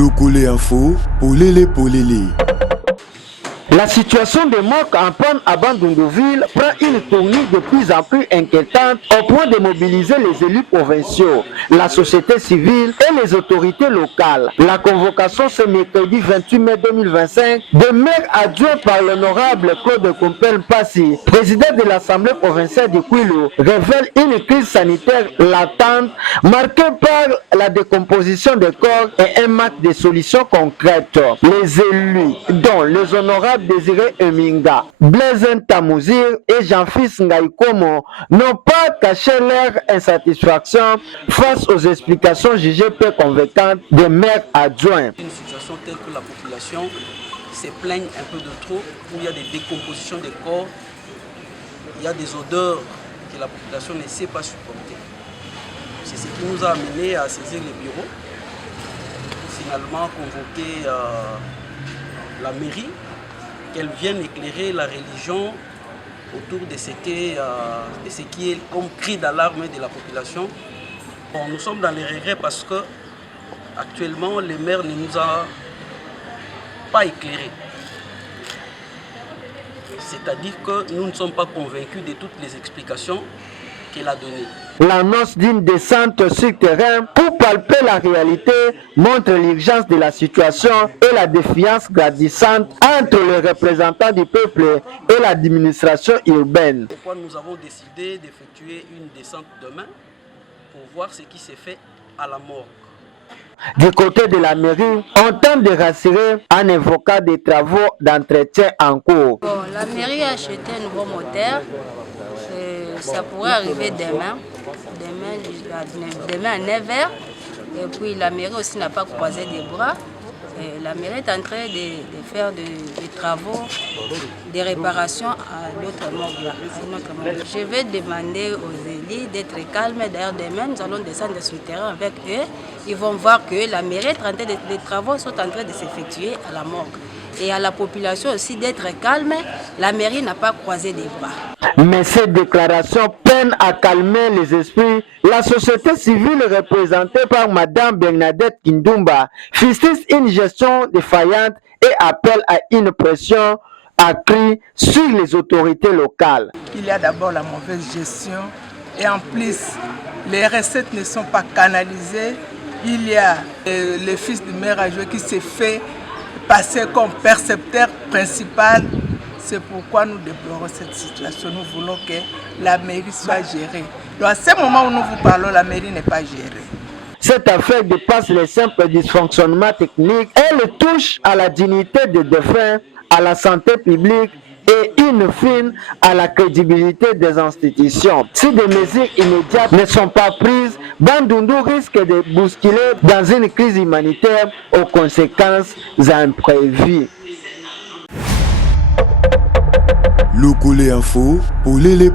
Lokole Info, Polélé. La situation de manque en panne à Bandundouville prend une tournure de plus en plus inquiétante au point de mobiliser les élus provinciaux, la société civile et les autorités locales. La convocation ce mercredi 28 mai 2025 de maire adjoint par l'honorable Claude Compel Passi, président de l'Assemblée provinciale du Kwilu, révèle une crise sanitaire latente marquée par la décomposition des corps et un manque de solutions concrètes. Les élus, dont les honorables Désiré Eminga, Blaise Tamouzir et Jean-Fils Ngaïkomo n'ont pas caché leur insatisfaction face aux explications jugées peu convaincantes des maires adjoints. Une situation telle que la population se plaigne un peu de trop, où il y a des décompositions des corps, il y a des odeurs que la population ne sait pas supporter. C'est ce qui nous a amené à saisir les bureaux, pour finalement convoquer la mairie, qu'elle vienne éclairer la religion autour de ce qui est comme cri d'alarme de la population. Bon, nous sommes dans les regrets parce que actuellement le maire ne nous a pas éclairés. C'est-à-dire que nous ne sommes pas convaincus de toutes les explications qu'elle a données. L'annonce d'une descente sur terrain pour palper la réalité montre l'urgence de la situation et la défiance grandissante entre les représentants du peuple et l'administration urbaine. Pourquoi nous avons décidé d'effectuer une descente demain pour voir ce qui s'est fait à la morgue. Du côté de la mairie, on tente de rassurer en évoquant des travaux d'entretien en cours. Bon, la mairie a acheté un nouveau moteur. Ça pourrait arriver demain à 9h. Et puis la mairie aussi n'a pas croisé des bras. Et la mairie est en train de faire des travaux, des réparations à notre morgue. Je vais demander aux élus d'être calmes. D'ailleurs, demain, nous allons descendre sur le terrain avec eux. Ils vont voir que la mairie est en train les travaux sont en train de s'effectuer à la morgue. Et à la population aussi d'être calme. La mairie n'a pas croisé des bras. Mais cette déclaration peine à calmer les esprits. La société civile représentée par Madame Bernadette Kindumba fustige une gestion défaillante et appelle à une pression accrue sur les autorités locales. Il y a d'abord la mauvaise gestion et en plus les recettes ne sont pas canalisées. Il y a le fils du maire adjoint qui s'est fait passer comme percepteur principal. C'est pourquoi nous déplorons cette situation. Nous voulons que la mairie soit gérée. Donc à ce moment où nous vous parlons, la mairie n'est pas gérée. Cette affaire dépasse les simples dysfonctionnements techniques. Elle touche à la dignité des défunts, à la santé publique et in fine à la crédibilité des institutions. Si des mesures immédiates ne sont pas prises, Bandundu risque de bousculer dans une crise humanitaire aux conséquences imprévues. Lokole Info, Polélé.